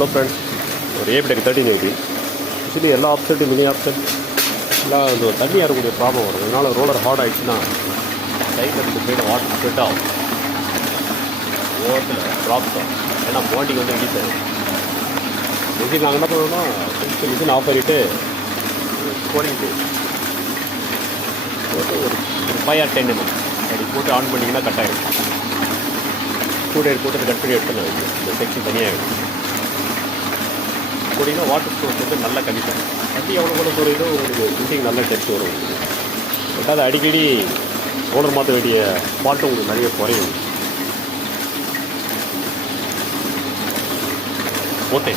Hello friends, ஒரு ஏபிடெக் 1380 actually எல்லா offset mini offset எல்லாம் இந்த தண்ணி ஏறக்கூடிய ப்ராப்ளம் வரும். இதனால் ரோலர் ஹார்ட் ஆகிடுச்சுன்னா சைக்கிள் ரெண்டு சைடு வாட்டர் ஸ்ப்ரெட் ஆகும், ஓரத்தில் ட்ராப்ஸ் ஆகும். ஏன்னா பாண்டிங் வந்து ரிலீஸ் ஆகும். மிஷின் நாங்கள் என்ன பண்ணணும்னா மிஷின் ஆஃப் பண்ணிவிட்டு கோடிங் போட்டு ஒரு 5 or 10 mm அப்படி போட்டு ஆன் பண்ணிங்கன்னா கட் ஆகிடும். ஸ்டூடியோ போட்டு கட் பண்ணி எடுத்துன்னு இந்த செக்ஷன் தனியாகிடும். போட்டிங்கன்னா வாட்டர் ஸ்டோர்ஸ் வந்து நல்ல கண்டிஷன். தண்ணி எவ்வளோ கூட குறையுதோ உங்களுக்கு பில்டிங் நல்ல டெப்த் வரும். ரெண்டாவது அடிக்கடி ரோலர் மாற்ற வேண்டிய ஃபால்ட்டும் உங்களுக்கு நிறைய குறையும். ஓகே.